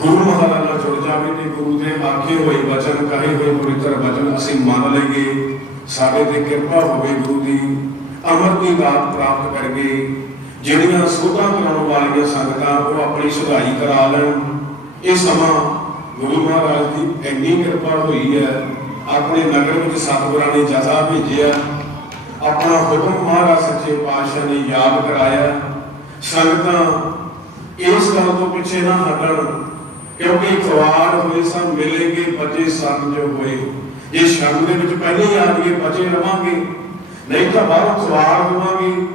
ਗੁਰੂ ਮਹਾਰਾਜ ਨਾਲ ਜੁੜ ਜਾਵੇ ਤੇ ਗੁਰੂ ਦੇ ਆਖੇ ਹੋਏ ਵਚਨ, ਕਹੇ ਹੋਏ ਪਵਿੱਤਰ ਵਚਨ ਅਸੀਂ ਮੰਨ ਲਈਏ। ਸਾਡੇ ਤੇ ਕਿਰਪਾ ਹੋਵੇ ਗੁਰੂ ਦੀ, ਅਮਰ ਦੀ ਦਾਤ ਪ੍ਰਾਪਤ ਕਰਕੇ ਜਿਹੜੀਆਂ ਸੋਧਾਂ ਕਰਾਉਣ ਵਾਲੀਆਂ ਸੰਗਤਾਂ ਉਹ ਆਪਣੀ ਸੁਧਾਈ ਕਰਾ ਲੈਣ। ਇਹ ਸਮਾਂ ਗੁਰੂ ਮਹਾਰਾਜ ਦੀ ਇੰਨੀ ਕਿਰਪਾ ਹੋਈ ਹੈ, ਆਪਣੇ ਨਗਰ ਵਿੱਚ ਸਤਿਗੁਰਾਂ ਨੇ ਜਜ਼ਾ ਭੇਜਿਆ ਆਪਣਾ ਹੁਕਮ ਮਹਾਰਾਜ ਸੱਚੇ ਪਾਤਸ਼ਾਹ ਨੇ ਯਾਦ ਕਰਾਇਆ। ਸੰਗਤਾਂ ਇਸ ਗੱਲ ਤੋਂ ਪਿੱਛੇ ਨਾ ਹਟਣ। ਕਿਉਂਕਿ ਖਵਾਰ ਹੋਏ ਸਭ ਮਿਲੇਗੇ ਬਚੇ ਸੰਗ ਜੋ ਹੋਏ। ਜੇ ਸ਼ਰਮ ਦੇ ਵਿੱਚ ਪਹਿਲੇ ਹੀ ਆ ਜਾਈਏ, ਬਚੇ ਰਵਾਂਗੇ। ਨਹੀਂ ਤਾਂ ਬਾਹਰੋਂ ਖਵਾਰ ਹੋਵਾਂਗੇ।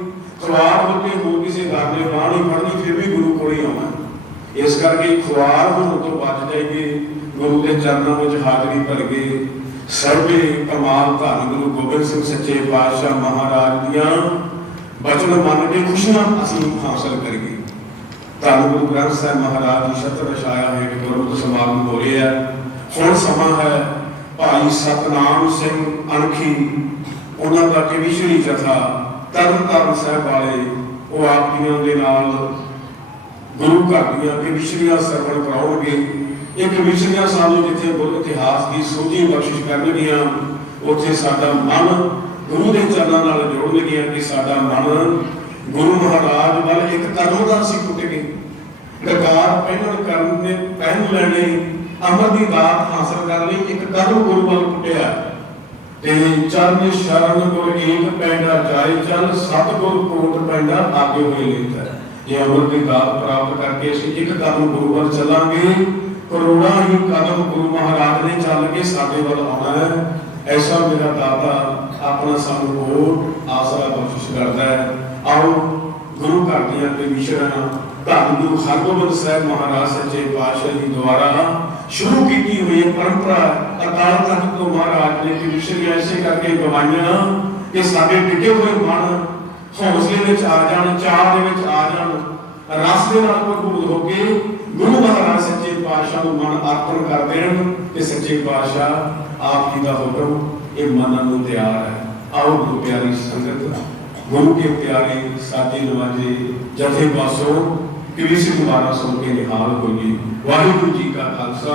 ਖਵਾਰ ਹੋ ਕੇ ਹੋਰ ਕਿਸੇ ਦਰ ਦੇ ਬਾਹ ਨਹੀਂ ਫੜਨੀ ਫਿਰ ਵੀ ਗੁਰੂ ਕੋਲ ਹੀ ਆਉਣਾ। ਇਸ ਕਰਕੇ ਖੁਆਰ ਹੋਣ ਤੋਂ ਬਚ ਜਾਈਏ ਗੁਰੂ ਦੇ ਚਰਨਾਂ ਵਿੱਚ ਹਾਜ਼ਰੀ ਭਰ ਗਏ ਸਰਵੇ ਕਮਾਲ ਧੰਨ ਗੁਰੂ ਗੋਬਿੰਦ ਸਿੰਘ ਸੱਚੇ ਪਾਤਸ਼ਾਹ ਮਹਾਰਾਜ ਦੀਆਂ ਬਚਨ ਮੰਨ ਕੇ ਖੁਸ਼ੀਆਂ ਅਸੀਂ ਹਾਸਲ ਕਰੀਏ। ਧੰਨ ਗੁਰੂ ਗ੍ਰੰਥ ਸਾਹਿਬ ਮਹਾਰਾਜ ਦੀ ਸ਼ਤਰ ਛਾਇਆ ਹੈ ਗੁਰਮਤਿ ਸਮਾਗਮ ਹੋ ਰਿਹਾ ਹੁਣ ਸਮਾਂ ਹੈ ਭਾਈ ਸਤਨਾਮ ਸਿੰਘ ਅਣਖੀ, ਉਹਨਾਂ ਦਾ ਕਵੀਸ਼ਰੀ ਜਥਾ ਤਰਨ ਸਾਹਿਬ ਵਾਲੇ, ਉਹ ਆਪ ਦੇ ਨਾਲ ਗੁਰੂ ਘਰ ਦੀਆਂ ਕਵਿਸ਼ਰੀਆਂ ਸਰਵਣ ਕਰਾਉਣਗੇ। ਇਹ ਕਵਿਸ਼ਰੀਆਂ ਸਾਨੂੰ ਜਿੱਥੇ ਗੁਰੂ ਇਤਿਹਾਸ ਦੀ ਸੋਝੀ ਬਖਸ਼ਿਸ਼ ਕਰਨਗੀਆਂ, ਉੱਥੇ ਸਾਡਾ ਮਨ ਗੁਰੂ ਦੇ ਚਰਨਾਂ ਨਾਲ ਜੋੜਨਗੀਆਂ ਕਿ ਸਾਡਾ ਮਨ ਗੁਰੂ ਮਹਾਰਾਜ ਵੱਲ ਇੱਕ ਕਦਮ ਦਾ ਅਸੀਂ ਟੁੱਟ ਗਏ ਗਕਾਰ ਪਹਿਨਣ ਕਰਨ ਨੇ ਪਹਿਨ ਲੈਣੇ, ਅਮਰ ਦੀ ਦਾਤ ਹਾਸਲ ਕਰ ਲਈ ਇੱਕ ਕਦਮ ਗੁਰੂ ਵੱਲ ਟੁੱਟਿਆ ਤੇ ਚਰਨ ਸ਼ਰਨ ਗੁਰ ਏਕ ਪੈਂਡਾ ਜਾਏ ਚਲ, ਸਤਿਗੁਰ ਕੋਟ ਪੈਂਡਾ ਆਗੇ ਹੋਏ ਲੇਤਾ। ਜੇ ਅਮਰ ਦੀ ਦਾਤ ਪ੍ਰਾਪਤ ਕਰਕੇ ਅਸੀਂ ਇੱਕ ਕਦਮ ਗੁਰੂ ਵੱਲ ਚੱਲਾਂਗੇ। ਕਰੋੜਾਂ ਹੀ ਕਦਮ ਗੁਰੂ ਮਹਾਰਾਜ ਨੇ ਚੱਲ ਕੇ ਸਾਡੇ ਵੱਲ ਆਉਣਾ ਹੈ। ਐਸਾ ਮੇਰਾ ਦਾਤਾ ਆਪਣਾ ਸਾਨੂੰ ਕੋਟ ਆਸਰਾ ਬਖਸ਼ਿਸ਼ ਕਰਦਾ ਹੈ। ਆਓ ਗੁਰੂ ਘਰ ਦੀਆਂ ਕਵਿਸ਼ਰਾਂ ਧੰਨ ਗੁਰੂ ਹਰਗੋਬਿੰਦ ਸਾਹਿਬ ਮਹਾਰਾਜ ਸੱਚੇ ਪਾਤਸ਼ਾਹ ਜੀ ਦੁਆਰਾ ਸ਼ੁਰੂ ਕੀਤੀ ਹੋਈ ਇਹ ਪਰੰਪਰਾ ਅਕਾਲ ਤਖਤ ਤੋਂ ਮਹਾਰਾਜ ਨੇ ਕਵਿਸ਼ਰੀਆਂ ਇਸੇ ਕਰਕੇ ਗਵਾਈਆਂ ਕਿ ਸਾਡੇ ਡਿੱਗੇ ਹੋਏ ਮਨ ਹੌਸਲੇ ਵਿੱਚ ਆ ਜਾਣ ਚਾਹ ਦੇ ਵਿੱਚ ਆ ਜਾਣ, ਰਸ ਦੇ ਨਾਲ ਭਰਪੂਰ ਹੋ ਕੇ ਗੁਰੂ ਮਹਾਰਾਜ ਸੱਚੇ ਪਾਤਸ਼ਾਹ ਨੂੰ ਮਨ ਅਰਪਣ ਕਰ ਦੇਣ ਤੇ ਸੱਚੇ ਪਾਤਸ਼ਾਹ ਆਪ ਜੀ ਦਾ ਹੁਕਮ ਇਹ ਮਨ ਨੂੰ ਤਿਆਰ ਹੈ। ਆਓ ਗੁਰੂ ਪਿਆਰੀ ਸੰਗਤ ਗੁਰੂ ਕੇ ਪਿਆਰੇ ਸਾਜੇ ਨਵਾਜੇ ਜਥੇ ਪਾਸੋਂ, ਕਵੀ ਦੁਆਰਾ ਸੁਣ ਕੇ ਨਿਹਾਲ ਹੋਈਏ? ਵਾਹਿਗੁਰੂ ਜੀ ਕਾ ਖਾਲਸਾ